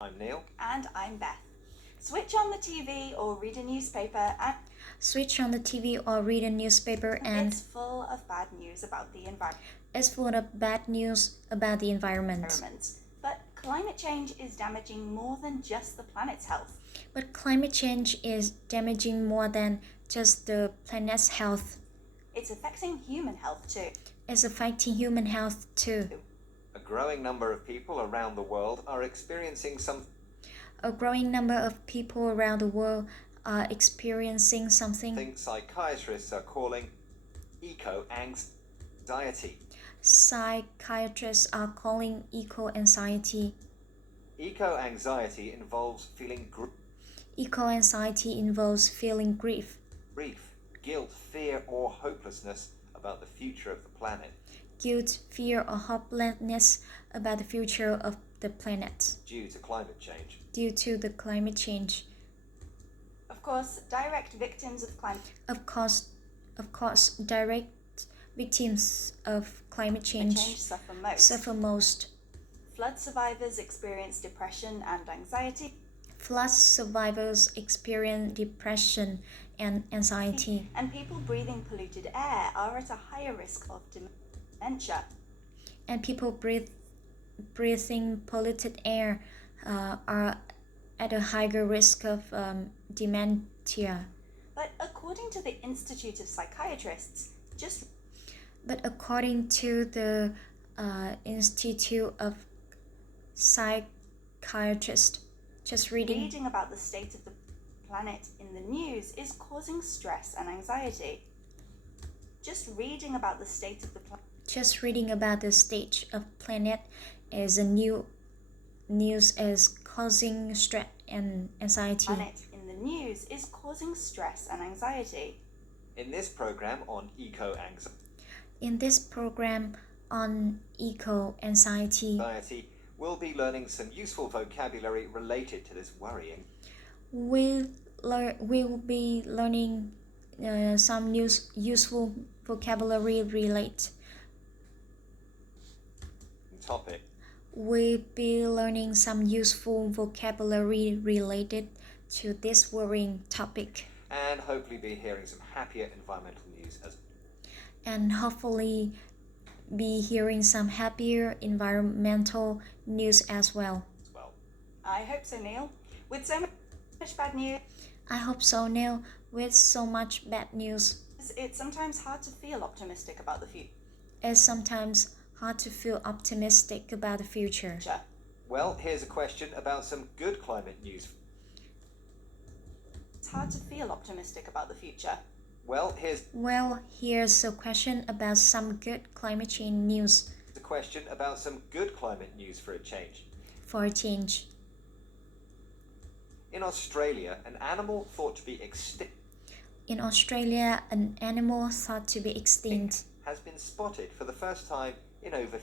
I'm Neil. And I'm Beth. Switch on the TV or read a newspaper and Switch on the TV or read a newspaper and it's full of bad news about the it's full of bad news about the environment. But climate change is damaging more than just the planet's health. But climate change is damaging more than just the planet's health. It's affecting human health too. It's affecting human health too. A growing number of people around the world are experiencing A growing number of people around the world are experiencing something psychiatrists are calling eco-anxiety. Psychiatrists are calling eco-anxiety. Eco-anxiety involves feeling Eco-anxiety involves feeling grief, guilt, fear, or hopelessness about the future of the planet guilt, fear, or hopelessness about the future of the planet due to climate change. due to the climate change. Of course, direct victims of climate Of course, direct victims of climate change suffer most. Flood survivors experience depression and anxiety. Flood survivors experience depression and anxiety. And people breathing polluted air are at a higher risk of dementia. And people breathing polluted air are at a higher risk of dementia. But according to the Institute of Psychiatrists, But according to the Institute of Psychiatrists, just reading about the state of the planet in the news is causing stress and anxiety. Just reading about the state of the planet is a new news is causing stress and anxiety. Planet in the news is causing stress and anxiety. In this program on eco-anxiety, we'll be learning some useful vocabulary related to this worrying. We'll be learning some useful vocabulary related topic. We'll be learning some useful vocabulary related to this worrying topic. And hopefully be hearing some happier environmental news as well. I hope so, Neil. With so much bad news. I hope so, Neil. With so much bad news. It's sometimes hard to feel optimistic about the future. It's sometimes hard to feel optimistic about the future. Well, here's a question about some good climate news. It's hard to feel optimistic about the future. Well, here's a question about some good climate change news. A question about some good climate news for a change. In Australia, an animal thought to be extinct. Has been spotted for the first time in over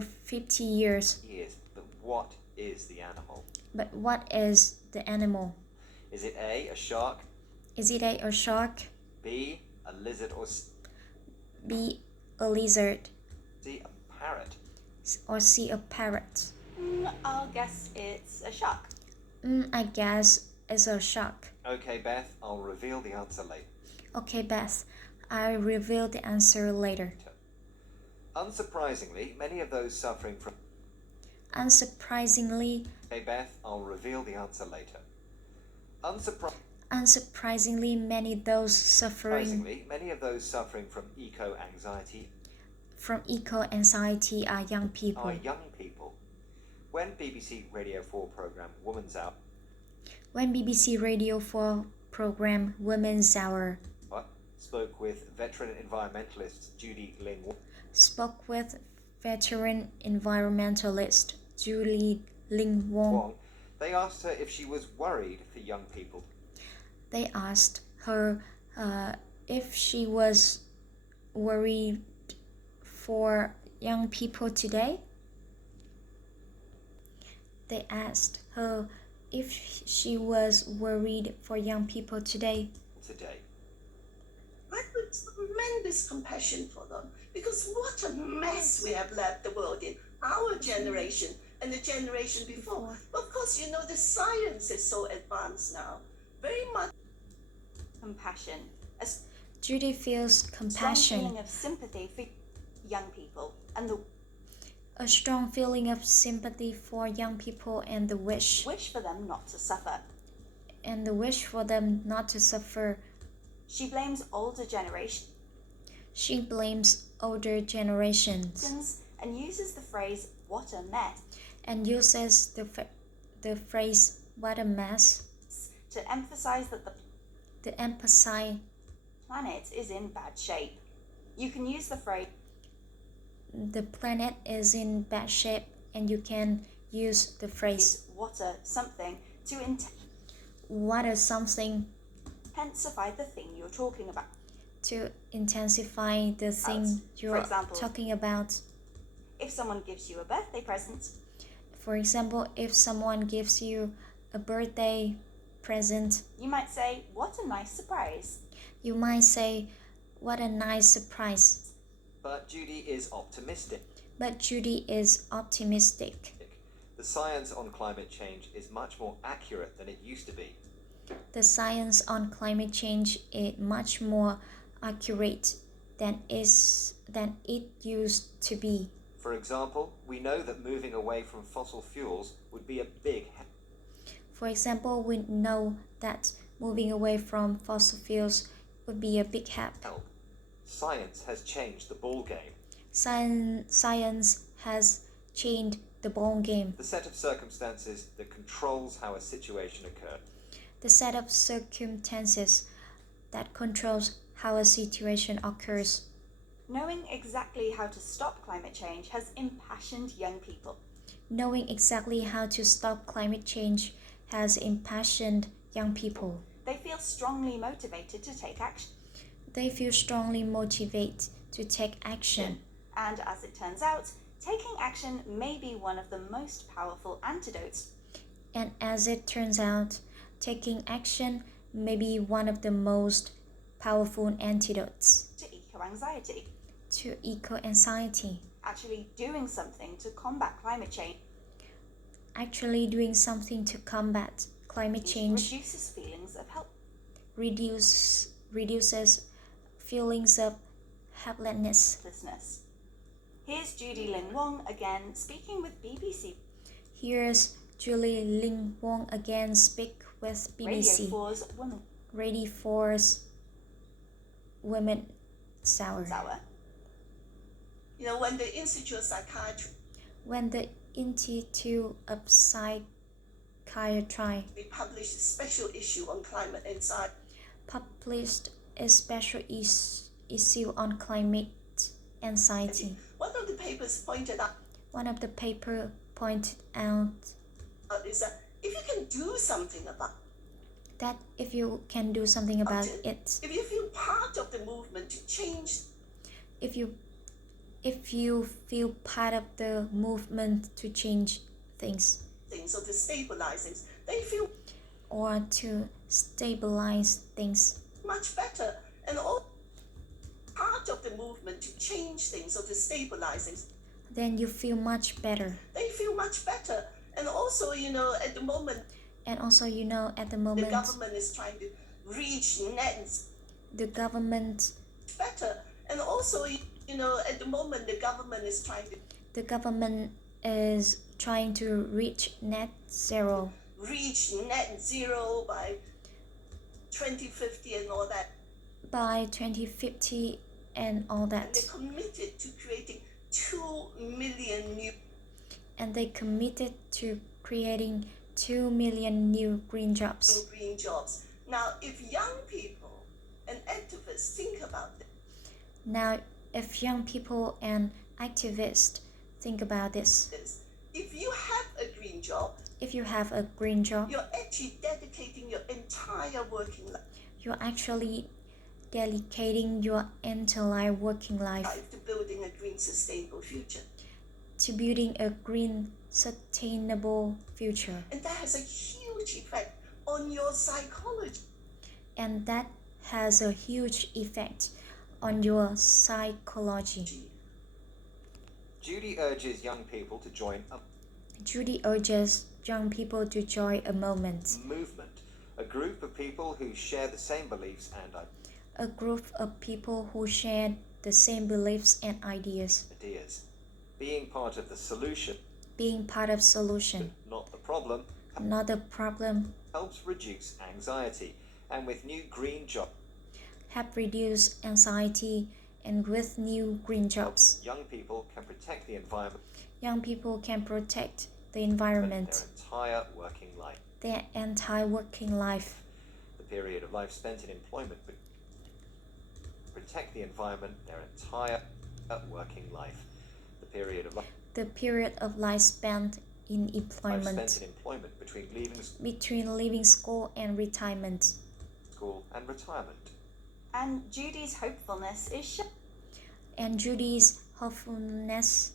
50 years. But what is the animal? Is it A, a shark? B, a lizard or B, a lizard. C, a parrot? Or C, a parrot? I'll guess it's a shark. I guess it's a shark. Okay, Beth, I'll reveal the answer later. I'll reveal the answer later. Unsurprisingly, many of those suffering from... Hey, Beth, I'll reveal the answer later. Unsurprisingly, many of those suffering from eco-anxiety are young people. When BBC Radio 4 program Women's Hour spoke with veteran environmentalist Judy Ling Wong, they asked her if she was worried for young people. They asked her if she was worried for young people today. They asked her if she was worried for young people today. I feel tremendous compassion for them because what a mess we have left the world in, our generation and the generation before. Of course, you know, the science is so advanced now, very much. Compassion. A Judy feels strong compassion, feeling of sympathy for young people and the a strong feeling of sympathy for young people and the wish for them not to suffer. for them not to suffer. She blames older generations She blames older generations and uses the phrase "what a mess" and uses the phrase "what a mess" to emphasize that the to emphasize planet is in bad shape. You can use the phrase the planet is in bad shape, and you can use the phrase "what a something" to "what a something" intensify the thing you're talking about. to intensify the thing For you're example, talking about. if someone gives you a birthday present, For example, if someone gives you a birthday present, you might say, "What a nice surprise." you might say, "What a nice surprise." But Judy is optimistic. But Judy is optimistic. The science on climate change is much more accurate than it used to be. The science on climate change is much more accurate than it used to be. For example, we know that moving away from fossil fuels would be a big help. For example, we know that moving away from fossil fuels would be a big help. Science has changed the ball game. Science has changed the ball game. The set of circumstances that controls how a situation occurred. The set of circumstances that controls how a situation occurs. Knowing exactly how to stop climate change has impassioned young people. Knowing exactly how to stop climate change has impassioned young people. They feel strongly motivated to take action. They feel strongly motivated to take action. And as it turns out, taking action may be one of the most powerful antidotes. And as it turns out, taking action may be one of the most powerful antidotes to eco-anxiety. To eco-anxiety. Actually doing something to combat climate change. Actually doing something to combat climate change reduces feelings of help. Reduces feelings of helplessness. Here's Judy Ling Wong again speaking with BBC. Here's Julie Ling Wong again speak with BBC. Radio 4's Women Hour. You know, when the Institute of Psychiatry we published a special issue on climate anxiety. Published a special issue on climate anxiety. One of the papers pointed out is that if you can do something about it, if you feel part of the movement to change, if you feel part of the movement to change things or to stabilize things, then you feel much better. And all part of the movement to change things or to stabilize things, then you feel much better. And also, you know, at the moment, the government is trying to reach net. The government better. And also, you know, at the moment, the government is trying to reach net zero. Reach net zero by 2050 and all that. By 2050 and all that. And they committed to creating 2 million new. And they committed to creating 2 million new green jobs. Now, if young people and activists think about this. Now, if young people and activists think about this. If you have a green job. You're actually dedicating your entire working life. You're actually dedicating your entire working life to building a green, sustainable future. To building a green, sustainable future. And that has a huge effect on your psychology. And that has a huge effect on your psychology. Judy urges young people to join a Judy urges young people to join a movement, a group of people who share the same beliefs and a group of people who share the same beliefs and ideas. Being part of the solution, Being part of solution, not the problem, not the problem, helps reduce anxiety, and with new green jobs, help reduce anxiety, and with new green jobs, young people can protect the environment young people can protect the their environment, entire working life. their entire working life. The period of life spent in employment protect the environment their entire working life. The period of The period of life spent in employment between leaving between leaving school and retirement. school and retirement. And Judy's hopefulness is shared. And Judy's hopefulness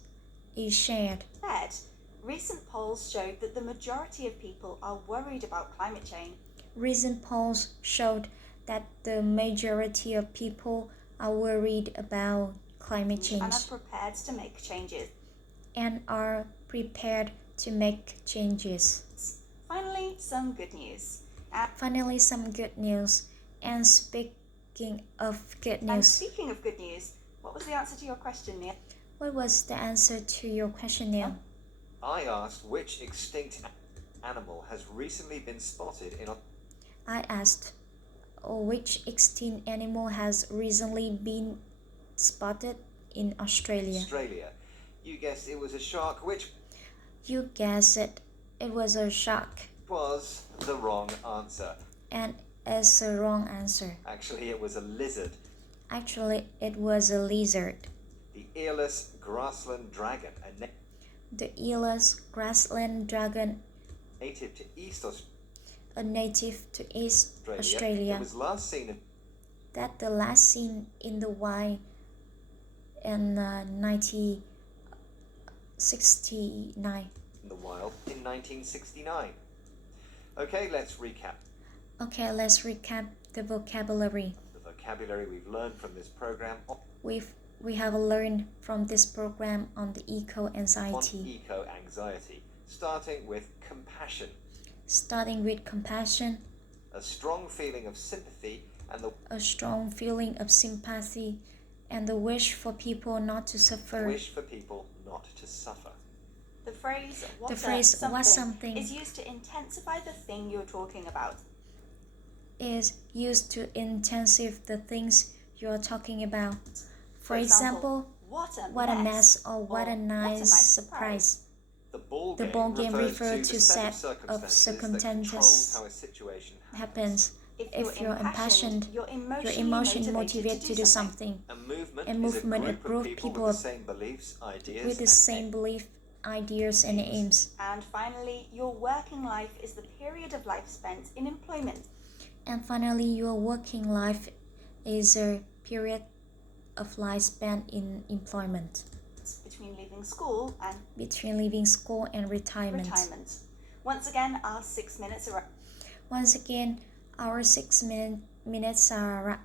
is shared. Recent polls showed that the majority of people are worried about climate change. Recent polls showed that the majority of people are worried about climate And change are prepared to make changes. and are prepared to make changes. Finally, some good news. Finally, some good news. And speaking of good And news, speaking of good news, what was the answer to your question, Neil? what was the answer to your question, Neil? I asked which extinct animal has recently been spotted in I asked, which extinct animal has recently been spotted in Australia? Australia. You guessed it was a shark, which You guessed it. It was a shark. was the wrong answer. And it's a wrong answer. Actually, it was a lizard. Actually, it was a lizard. The earless grassland dragon, The earless grassland dragon, native to East a native to East Australia. Australia, It was last seen in that the last seen in the wild in 1969. the wild in 1969. Okay, let's recap. Okay, let's recap the vocabulary The vocabulary we've learned from this program we have learned from this program on the on eco-anxiety, eco-anxiety, starting with compassion, starting with compassion, a strong feeling of sympathy and the a strong feeling of sympathy, and the wish for people not to suffer. wish for people not to suffer. The phrase "what something" is used to intensify the thing you're talking about. is used to intensify the things you're talking about. For example, what a mess, or what a nice surprise. The ball The game, ball game refers refers to to set set of of circumstances that circumstances controls how a situation happens. If you're impassioned, you're you're emotionally motivated to do something. A movement, A movement, is a group of people with of- the same beliefs, ideas, with the same belief, ideas, and aims. And finally, your working life is the period of life spent in employment. And finally, your working life is a period of life spent in employment, Between leaving school and between leaving school and retirement. Once again, our 6 minutes are up. Once again, our 6 minutes are